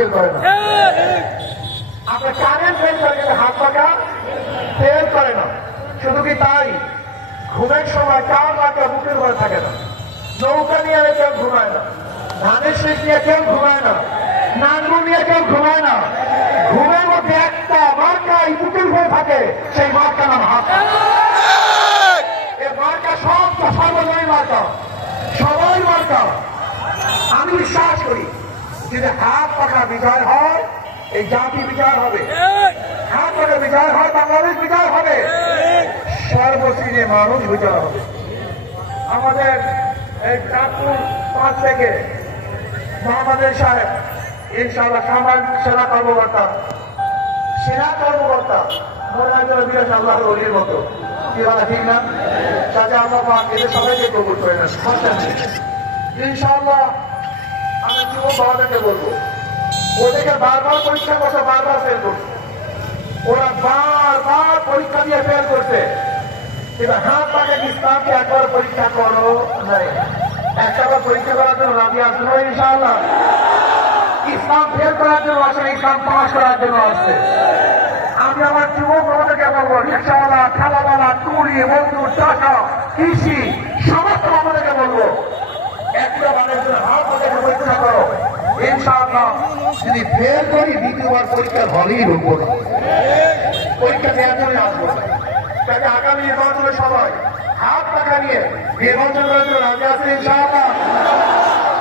Fail করে না। আপনার কানের ফেল করে, কিন্তু হাত পাকা ফেল করে না। শুধু কি তাই, ঘুমের সময় কার মাথা বুকের উপরে থাকে না, নৌকা নিয়ে কেউ ঘুমায় না, ধানের শেষ নিয়ে কেউ ঘুমায় না, নাঙ্গু নিয়ে কেউ ঘুমায় না। ঘুমের মধ্যে একটা মার্কা বুকের উপরে থাকে, সেই মার্কা নাম হাত। এই মার্কা সব সর্বজনীন মার্কা, সবাই মার্কা। আমি বিশ্বাস করি যদি হাত পাখা বিজয় হয়, এই জাতি বিজয় হবে। হাত পাখা বিজয় হয়, বাংলাদেশ বিজয় হবে, সর্বশ্রেণীর মানুষ বিজয় হবে। আমাদের এই চাঁদপুর 5 থেকে মোহাম্মদ সাহেব ইনশাআল্লাহ সামাজিক সেনা কর্মকর্তা, মনে হয় বিরাট আল্লাহর ওলির মতো, কি বলা ঠিক না? কাজে আল্লাহ পাক এদের সবাইকে কবুল করে না। ইনশাআল্লাহ আমি যুবক বাবাদেরকে বলবো, ওদেরকে বারবার পরীক্ষা করছে, বারবার ফেল করছে, ওরা বারবার পরীক্ষা দিয়ে ফেল করছে। কিন্তু হাত পাকে ইসলামকে একবার পরীক্ষা করো নাই, একটাবার পরীক্ষা করার জন্য রাজি আসবে না ইনশাআল্লাহ। ইসলাম ফেল করার জন্য আসে, ইসলাম পাস করার জন্য আসছে। আমি আমার যুবক বাবাদেরকে বলবো, রিক্সাওয়ালা, ঠেলাওয়ালা, কুড়ি, মজদুর, টাকা, কৃষি, সমস্ত বাবাদেরকে বলবো, একটা বারের জন্য হাত পাকে পরীক্ষা করো। ইনশাআল্লাহ যদি ফেল করি, দ্বিতীয়বার পরীক্ষার হলেই ঢুকবো না, পরীক্ষা দেওয়ার জন্য আসবো না। তাকে আগামী নির্বাচনে সবাই হাত পাকা নিয়ে নির্বাচন করার জন্য রাজি আছে ইনশাআল্লাহ।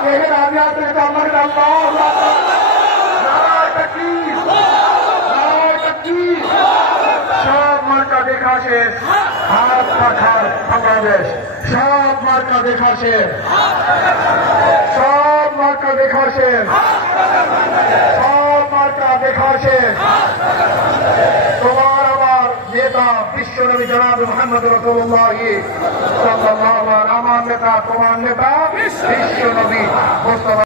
কে রাজি আছে এটা আমাদের আল্লাহ। সব মার্কা দেখা শেষ, হাত পাখার বাংলাদেশ। সব মার্কা দেখা শেষ, সব মার্কা দেখা শেষ, সব মার্কা দেখা শেষ। তোমার আমার নেতা বিশ্বনবী জনাব মুহাম্মদ রাসূলুল্লাহ সাল্লাল্লাহু আলাইহি ওয়া সাল্লাম, আমার নেতা, তোমার নেতা বিশ্বনবী মুস্তাফা।